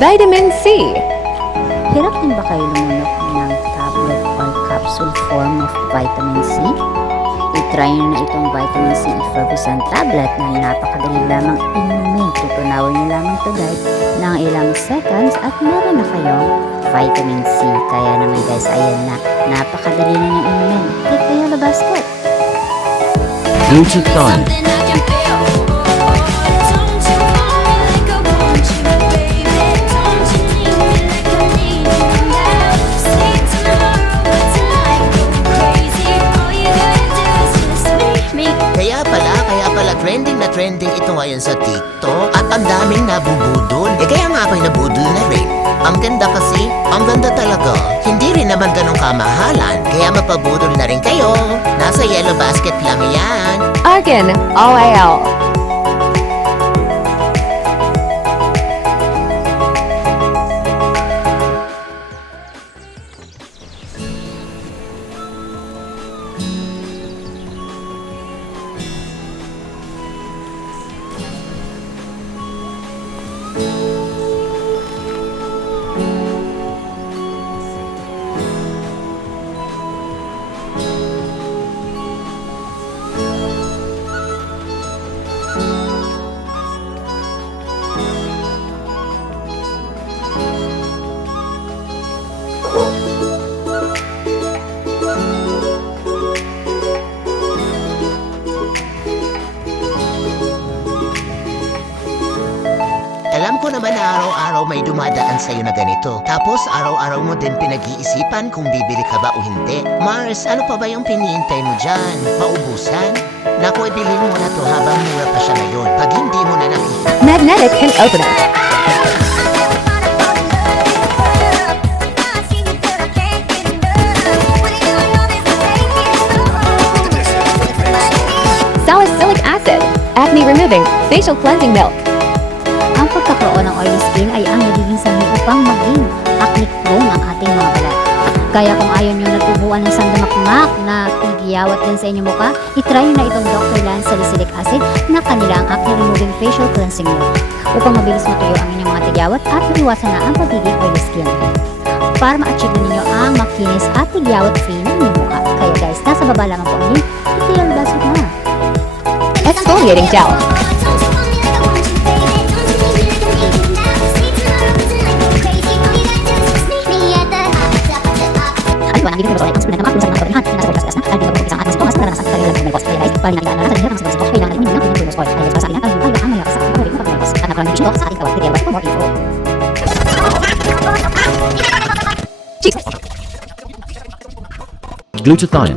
Vitamin C. Hirap din ba kayo lumunok ng tablet or capsule form of vitamin C? I-try nyo na itong vitamin C effervescent tablet na napakadali lamang inumin. Tutunawin nyo lamang ito guys ng ilang seconds at meron na kayong vitamin C. Kaya naman guys, ayan na. Napakadali na niyang inumin. Click kayo na basket. Glutathione. Kaya pala trending ito ngayon sa TikTok at ang daming nabubudol. Kaya nga ako'y nabudol na rin. Ang ganda kasi, ang ganda talaga. Hindi rin naman ganong kamahalan, kaya mapabudol na rin kayo. Nasa yellow basket lang yan. Argan Oil. Alam ko naman na araw-araw may dumadaan sa'yo na ganito. Tapos araw-araw mo din pinag-iisipan kung bibili ka ba o hindi. Mars, ano pa ba yung pinihintay mo dyan? Maubusan? Naku, ibilhin mo na to habang mura pa siya ngayon. Pag hindi mo na nakita. Magnetic and opener. Salicylic acid. Acne removing. Facial cleansing milk. Ang pagkakaroon ng oily skin ay ang nagiging sanhi upang maging acne prone ang ating mga balat. Kaya kung ayaw nyo natubuan ng sandamakmak na pigiyawat din sa inyong mukha, itry nyo na itong Dr. Lance Salicylic Acid na kanilang acne removing facial cleansing milk upang mabilis matuyo ang inyong mga tigyawat at iwasan na ang pagiging oily skin. Para ma-achieve ninyo ang makinis at tigyawat free ng inyong mukha. Kaya guys, nasa baba lamang po ang link. Ito basket na. Exfoliating gel. Dito ko ang sumunod na mga sa mga kabahan nasa podcast na dito ko isang ating mas para sa kanilang mga boss kaya guys para natin na natin ang sa kailangan natin ng pinag boss kaya para sa akin ang mga sa mga rin mga boss at nakuha ng sa ating kawat video for more info. Glutathione.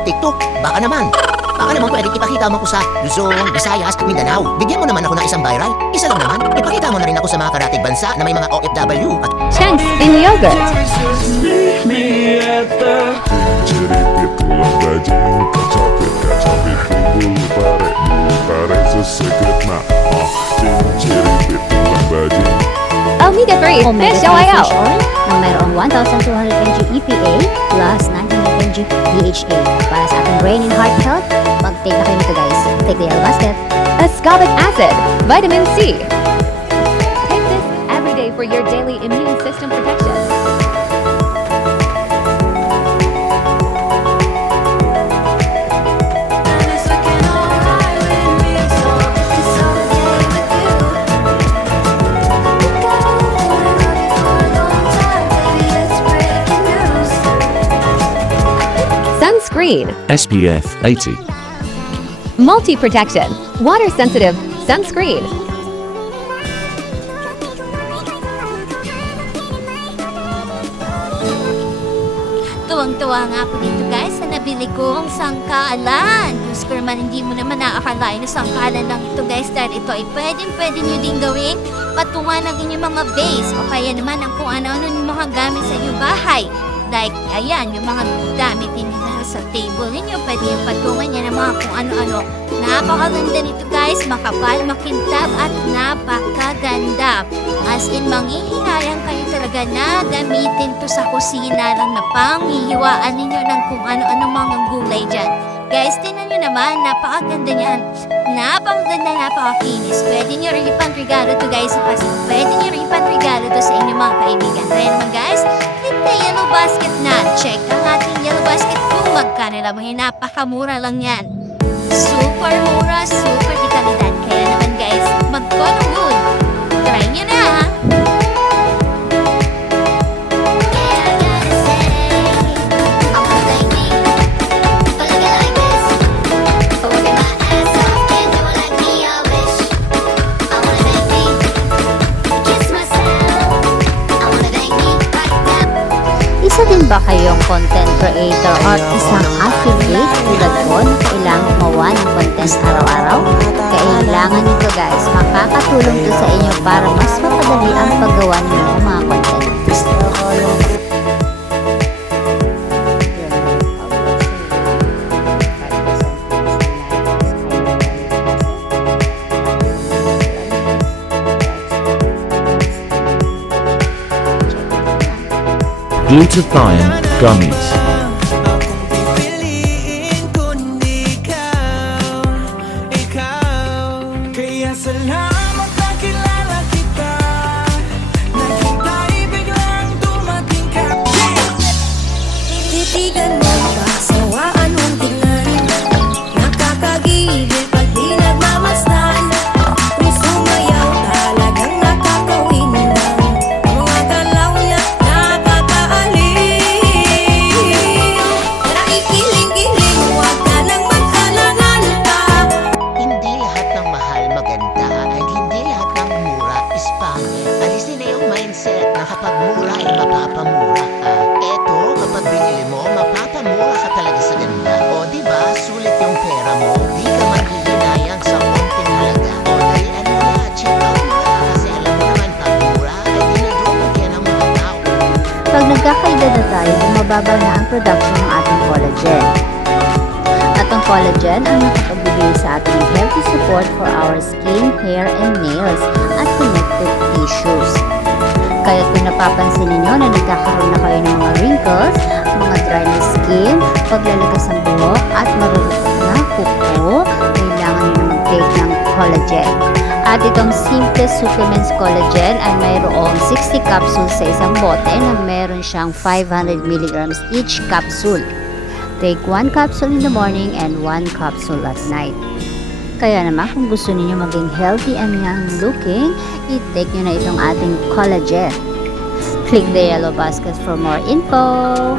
TikTok, baka naman pwedeng ipakita mo ko sa Luzon, Visayas at Mindanao. Bigyan mo naman ako ng isang viral. Isa lang naman, ipakita mo na rin ako sa mga karatig bansa na may mga OFW at Chunks in yogurt. Ceripit tulang bajing kacapit pare sesekret na ceripit tulang bajing Omega 3 Omega Fish 3 Oil. fish oil na mayroong 1,200 mg EPA plus 900 mg DHA. Para sa ating brain and heart health, mag-take na kayo nito guys. Take the yellow basket. Ascorbic acid. Vitamin C. Take this every day for your daily immune system protection. Sunscreen. SPF 80. Multi-protection. Water-sensitive sunscreen. Tuwang-tuwa nga ako dito guys sa nabili kong sangkalan. Diyos ko naman, hindi mo naman nakakalain na sangkalan lang ito guys dahil ito ay pwede nyo din gawing patungan ng inyong mga base o kaya naman ang kung ano-ano yung mga gamit sa inyong bahay. Like, ayan, yung mga gamit din na sa table ninyo, pwede yung patungan niya ng mga kung ano-ano. Napakaganda nito guys, makapal, makintab at napakaganda. As in, manghihinayang kayo talaga na gamitin to sa kusina lang na panghihiwaan ninyo ng kung ano-ano mga gulay dyan. Guys, tingnan nyo naman, napakaganda niyan. Napakaganda, napakakinis. Pwede nyo rin ipanregalo to guys sa Pasko. Pwede nyo rin ipanregalo to sa inyong mga kaibigan. Kaya naman guys, click na yellow basket na. Check ang ating yellow basket kung magkano lang. Napakamura lang yan. Super mura, super di kalidad. Kaya naman guys, mag-color wood. Try nyo na ha. Isa din ba kayong content creator or isang affiliate tulad ko na kailangan gumawa ng content araw-araw? Kailangan nito guys, makakatulong to sa inyo para mas mapadali ang paggawa ninyo ng mga content. Glutathione Gummies. Pipiliin kundi ikaw. Kaya salamat na kilala kita. Naghintay biglang dumating ka. Titigan mo, kasawaan mong tingnan. Nakakagigil pag di nagmamasdan. Kung sumayaw, talagang nakakawin lang. Ang mga galaw niya, nakakaaliw. Tara ikiling-kiling, huwag ka nang mag-alangan pa. Hindi lahat ng mahal maganda at hindi lahat ng mura is pangit. Alisin na yung mindset na kapag mura ay mapapamura ka. Eto, kapag binili mo, mapapamura ka talaga sa ganda. O diba, sulit yung pera mo, di ka maghihinayang sa konting halaga. O dalian mo na, check out mo na, kasi alam mo naman pag mura ay dinadumog yan ang mga tao. Pag nagkakaedad na tayo, bumababa na ang production ng ating collagen. At ang collagen ang nakapagbibigay sa ating healthy support for our skin, hair, and nails at connective tissues. Kaya kung napapansin ninyo na nagkakaroon na kayo ng mga wrinkles, mga dry na skin, paglalagas ng buhok, at marurupot na kuko, kailangan nyo na mag-take ng collagen. At itong Simple Supplements Collagen ay mayroong 60 capsules sa isang bote na meron siyang 500 mg each capsule. Take 1 capsule in the morning and 1 capsule at night. Kaya naman kung gusto niyo maging healthy and young looking, i-take nyo na itong ating collagen. Click the yellow basket for more info.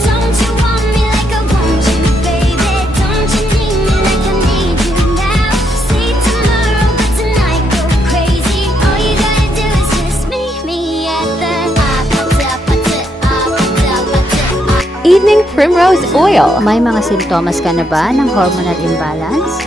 Don't you want me like I want you, baby? Don't you need me like I need you now? Say tomorrow, but tonight go crazy. All you gotta do is just meet me at the Evening Primrose Oil. May mga simptomas ka na ba ng hormonal imbalance?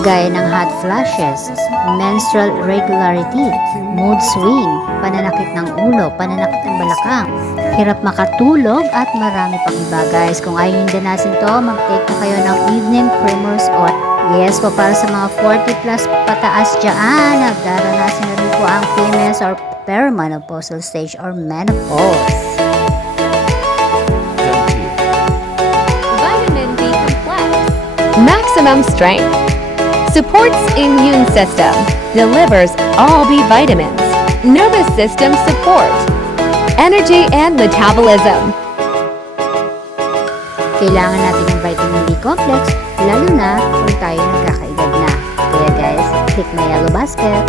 Gaya ng hot flashes, menstrual irregularity, mood swing, pananakit ng ulo, pananakit ng balakang, hirap makatulog at marami pang iba guys. Kung ayaw yung danasin to, mag-take na kayo ng Evening Primrose Oil. Yes po, para sa mga 40 plus pataas dyan, nagdaranasin na rin po ang PMS or perimenopausal stage or menopause. Vitamin B Complex. Maximum strength. Supports immune system. Delivers all B vitamins. Nervous system support. Energy and metabolism. Kailangan natin ng vitamin B complex, lalo na kung tayo nagkakaedad na. Kaya guys, click my yellow basket.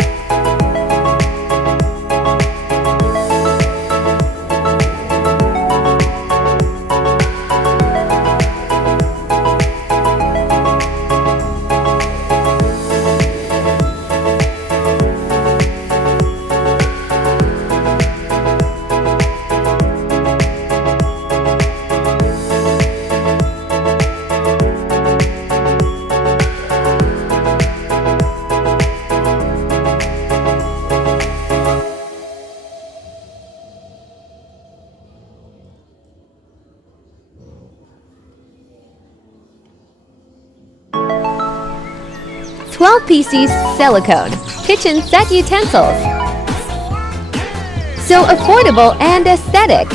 12 pieces silicone kitchen set utensils. So affordable and aesthetic.